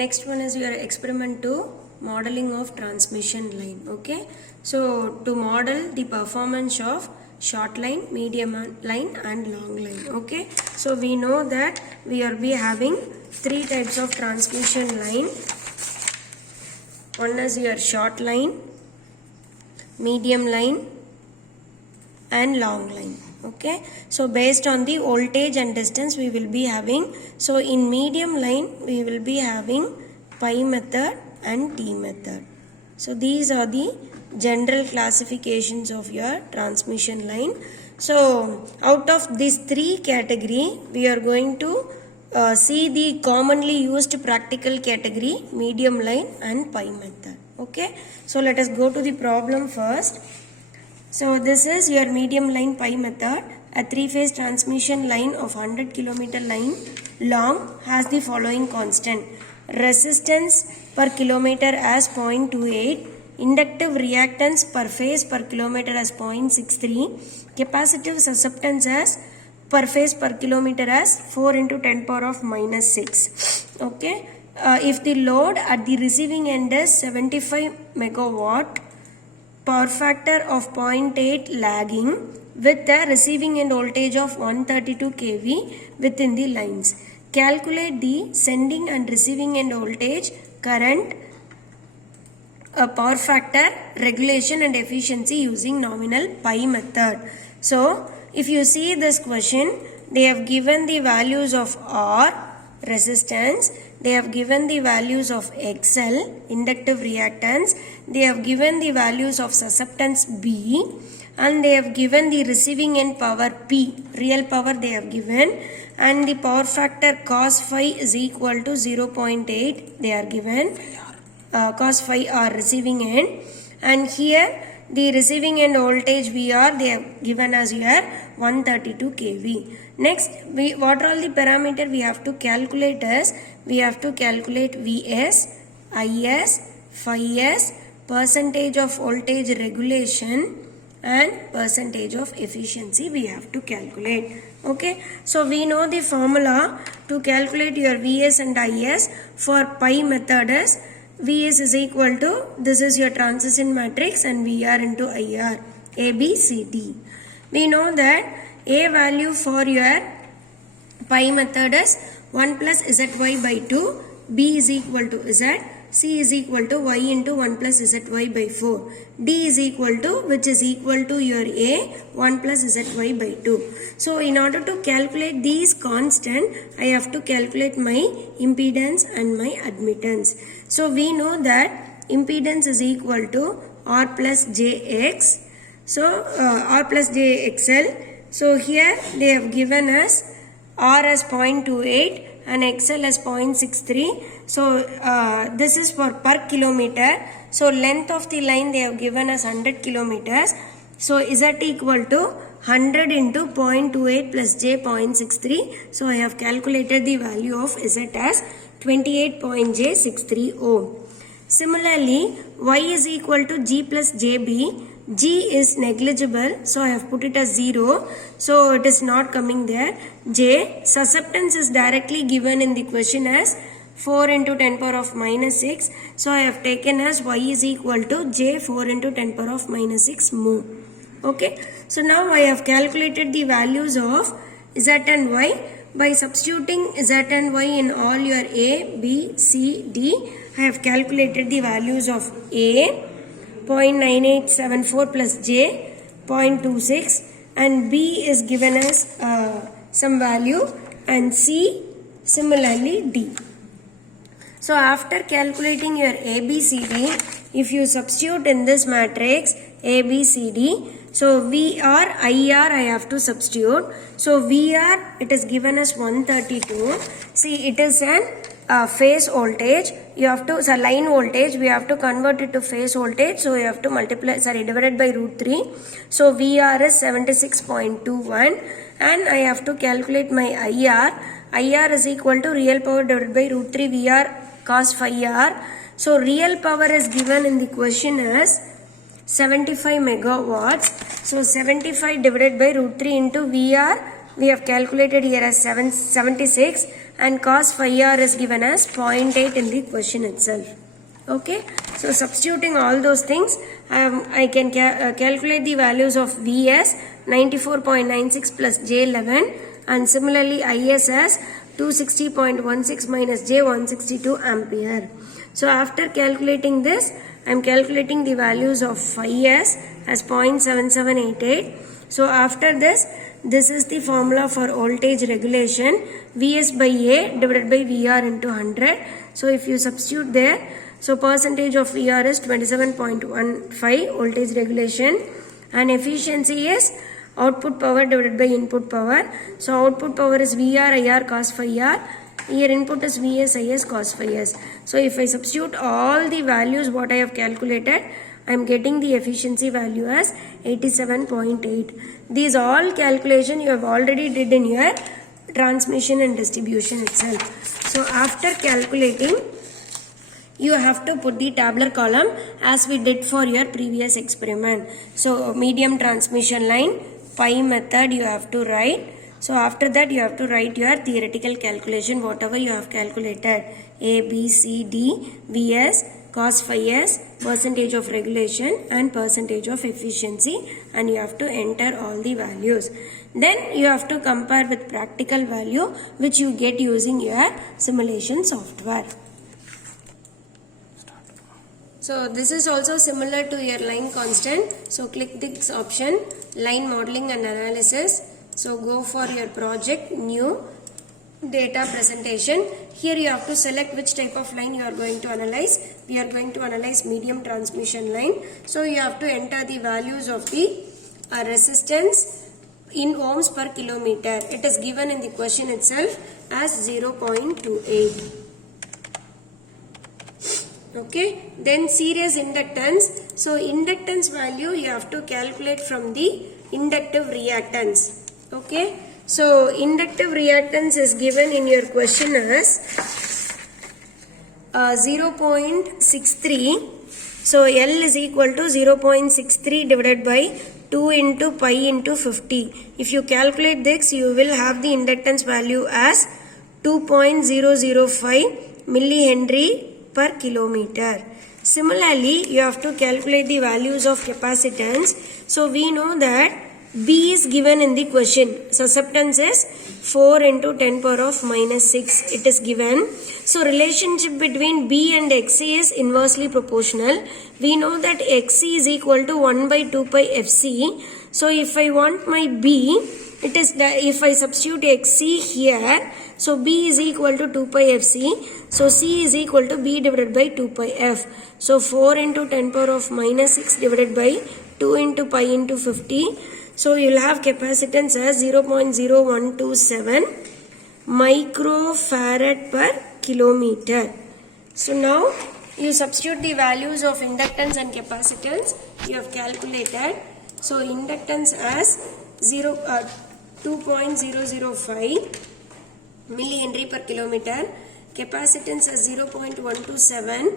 Next one is your experiment 2, modeling of transmission line. Okay, so to model the performance of short line, medium line and long line. Okay, so we know that we are be having three types of transmission line. One is your short line, medium line and long line. Okay, so based on the voltage and distance we will be having, so in medium line we will be having pi method and T method. So these are the general classifications of your transmission line. So out of these three category we are going to see the commonly used practical category, medium line and pi method. Okay, so let us go to the problem first. So this is your medium line pi method. A three-phase transmission line of 100 km line long has the following constant: resistance per kilometer as 0.28, inductive reactance per phase per kilometer as 0.63, capacitive susceptance as per phase per kilometer as 4 into 10 power of minus 6. Okay, if the load at the receiving end is 75 megawatt, power factor of 0.8 lagging with the receiving end voltage of 132 kV within the lines. Calculate the sending and receiving end voltage, current, power factor, regulation and efficiency using nominal pi method. So, if you see this question, they have given the values of R, resistance, they have given the values of XL, inductive reactance, they have given the values of susceptance B, and they have given the receiving end power P, real power they have given, and the power factor cos phi is equal to 0.8 they are given, cos phi R receiving end, and here the receiving end voltage VR they have given as here 132 kV. Next, what are all the parameter we have to calculate is, we have to calculate Vs, Is, phi s, percentage of voltage regulation and percentage of efficiency we have to calculate. Okay, so we know the formula to calculate your Vs and Is for pi method is Vs is equal to, this is your transition matrix, and Vr into Ir, A, B, C, D. We know that A value for your pi method is 1 plus Zy by 2, B is equal to Z, C is equal to Y into 1 plus Zy by 4, D is equal to, which is equal to your A, 1 plus Zy by 2. So in order to calculate these constant, I have to calculate my impedance and my admittance. So we know that impedance is equal to R plus JX, so R plus JXL. So here they have given us R as 0.28 and XL as 0.63. So this is for per kilometer. So length of the line they have given us 100 kilometers. So Z equal to 100 into 0.28 plus J 0.63. So I have calculated the value of Z as 28.J63 ohm. Similarly, Y is equal to G plus JB. G is negligible, so I have put it as 0, so it is not coming there. J, susceptance is directly given in the question as 4 into 10 power of minus 6, so I have taken as Y is equal to J 4 into 10 power of minus 6 mho. Okay, so now I have calculated the values of Z and Y. By substituting Z and Y in all your A, B, C, D, I have calculated the values of A, 0.9874 plus J, 0.26, and B is given as some value, and C similarly D. So after calculating your ABCD, if you substitute in this matrix ABCD, so VR, IR I have to substitute. So VR it is given as 132. See, it is an phase voltage. You have to, line voltage, we have to convert it to phase voltage. So you have to divided by root 3. So VR is 76.21, and I have to calculate my IR. IR is equal to real power divided by root 3 VR cos phi R. So real power is given in the question as 75 megawatts. So 75 divided by root 3 into VR, we have calculated here as 76, and cos phi r is given as 0.8 in the question itself. Okay, so substituting all those things, I can calculate the values of Vs 94.96 plus J11 and similarly Is as 260.16 minus J162 ampere. So after calculating this, I am calculating the values of phi s as 0.7788. So after this is the formula for voltage regulation, Vs by A divided by Vr into 100. So if you substitute there, so percentage of Vr is 27.15 voltage regulation and efficiency is output power divided by input power. So output power is Vr IR cos phi r. Here input is Vs Is cos phi s. So if I substitute all the values what I have calculated, I am getting the efficiency value as 87.8. These all calculation you have already did in your transmission and distribution itself. So after calculating, you have to put the tabular column as we did for your previous experiment. So medium transmission line, pi method you have to write. So after that you have to write your theoretical calculation, whatever you have calculated, A, B, C, D, Vs, cos phi s, percentage of regulation and percentage of efficiency, and you have to enter all the values. Then you have to compare with practical value which you get using your simulation software. So this is also similar to your line constant. So click this option, line modeling and analysis. So go for your project, new, data presentation. Here you have to select which type of line you are going to analyze. We are going to analyze medium transmission line. So you have to enter the values of the resistance in ohms per kilometer. It is given in the question itself as 0.28. Okay, then series inductance. So inductance value you have to calculate from the inductive reactance. Okay, so inductive reactance is given in your question as 0.63. So L is equal to 0.63 divided by 2 into pi into 50. If you calculate this, you will have the inductance value as 2.005 millihenry per kilometer. Similarly, you have to calculate the values of capacitance. So we know that B is given in the question. Susceptance is 4 into 10 power of minus 6. It is given. So relationship between B and XC is inversely proportional. We know that XC is equal to 1 by 2 pi FC. So if I want my B, it is if I substitute XC here, so B is equal to 2 pi FC. So C is equal to B divided by 2 pi F. So 4 into 10 power of minus 6 divided by 2 into pi into 50. So you will have capacitance as 0.0127 microfarad per kilometer. So now you substitute the values of inductance and capacitance you have calculated. So inductance as 2.005 millihenry per kilometer, capacitance as 0.127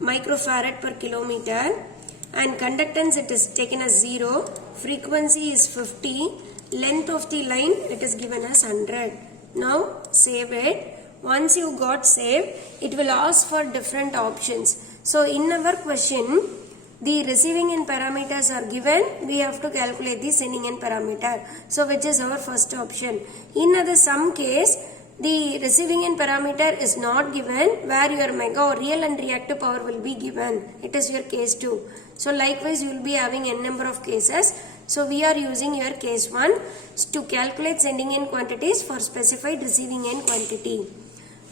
microfarad per kilometer, and conductance it is taken as 0, frequency is 50, length of the line it is given as 100. Now save it. Once you got saved, it will ask for different options. So in our question, the receiving end parameters are given, we have to calculate the sending end parameter. So which is our first option. In some case, the receiving end parameter is not given, where your mega or real and reactive power will be given. It is your case 2. So likewise you will be having n number of cases. So we are using your case 1 to calculate sending end quantities for specified receiving end quantity.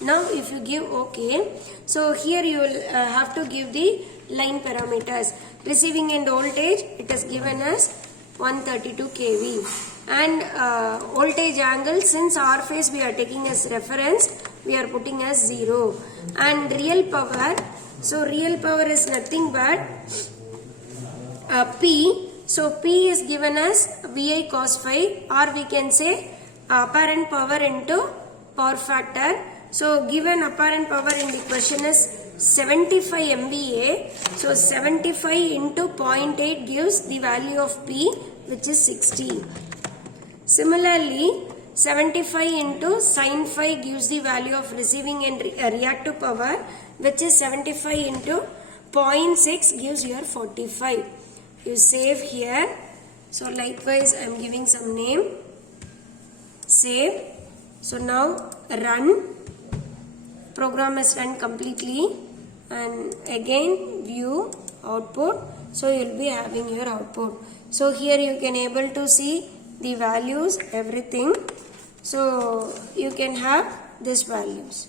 Now if you give OK, so here you will have to give the line parameters. Receiving end voltage, it is given as 132 kV. And voltage angle, since R phase we are taking as reference, we are putting as 0. And real power, so real power is nothing but P. So P is given as VI cos phi, or we can say apparent power into power factor. So given apparent power in the question is 75 MVA. So 75 into 0.8 gives the value of P, which is 60. Similarly, 75 into sin 5 gives the value of receiving and reactive power, which is 75 into 0.6 gives your 45. You save here. So likewise I am giving some name. Save. So now run. Program is run completely, and again view output. So you will be having your output. So here you can able to see the values, everything. So you can have these values.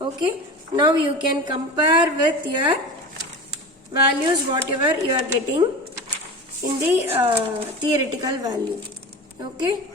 Okay. Now you can compare with your values whatever you are getting in the theoretical value. Okay.